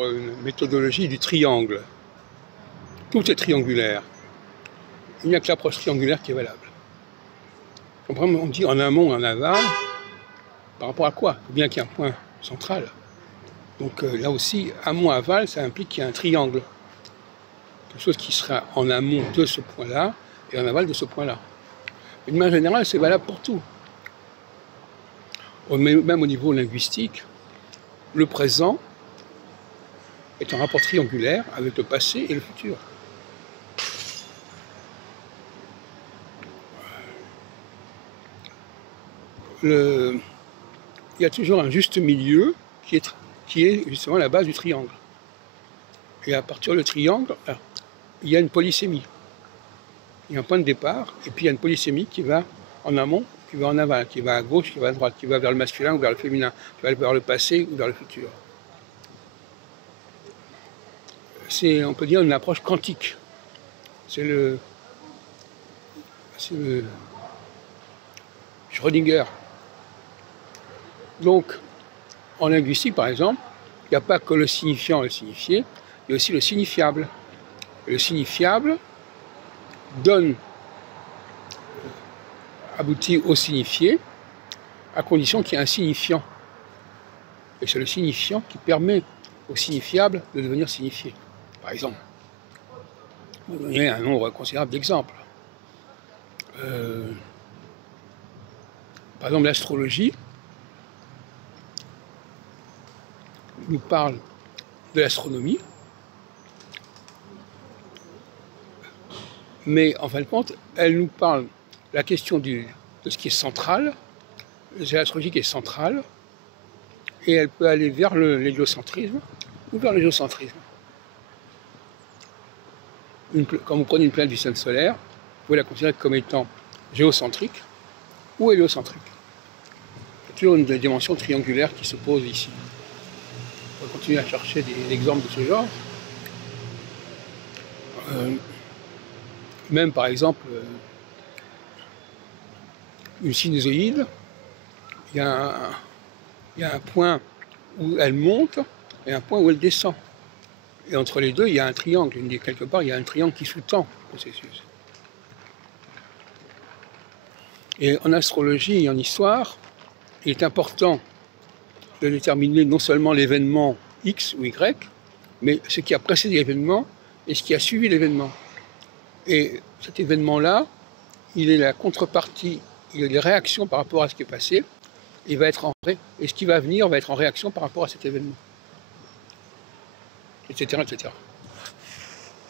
Une méthodologie du triangle. Tout est triangulaire. Il n'y a que l'approche triangulaire qui est valable. On dit en amont et en aval, par rapport à quoi? Il faut bien qu'il y ait un point central. Donc là aussi, amont-aval, ça implique qu'il y a un triangle. Quelque chose qui sera en amont de ce point-là et en aval de ce point-là. D'une manière générale, c'est valable pour tout. Même au niveau linguistique, le présent est en rapport triangulaire avec le passé et le futur. Il y a toujours un juste milieu qui est justement la base du triangle. Et à partir du triangle, il y a une polysémie. Il y a un point de départ, et puis il y a une polysémie qui va en amont, qui va en aval, qui va à gauche, qui va à droite, qui va vers le masculin ou vers le féminin, qui va vers le passé ou vers le futur. C'est, on peut dire, une approche quantique. C'est le Schrödinger. Donc, en linguistique, par exemple, il n'y a pas que le signifiant et le signifié, il y a aussi le signifiable. Et le signifiable aboutit au signifié, à condition qu'il y ait un signifiant. Et c'est le signifiant qui permet au signifiable de devenir signifié. Par exemple, je vais donner un nombre considérable d'exemples. Par exemple, l'astrologie nous parle de l'astronomie, mais en fin de compte, elle nous parle de la question de ce qui est central, c'est l'astrologie qui est centrale, et elle peut aller vers l'héliocentrisme ou vers le géocentrisme. Quand vous prenez une planète du système solaire, vous pouvez la considérer comme étant géocentrique ou héliocentrique. Il y a toujours une dimension triangulaire qui se pose ici. On va continuer à chercher des exemples de ce genre. Même par exemple, une sinusoïde, il y a un point où elle monte et un point où elle descend. Et entre les deux, il y a un triangle. Quelque part, il y a un triangle qui sous-tend le processus. Et en astrologie et en histoire, il est important de déterminer non seulement l'événement X ou Y, mais ce qui a précédé l'événement et ce qui a suivi l'événement. Et cet événement-là, il est la contrepartie, il est les réactions par rapport à ce qui est passé, et ce qui va venir va être en réaction par rapport à cet événement, etc., etc.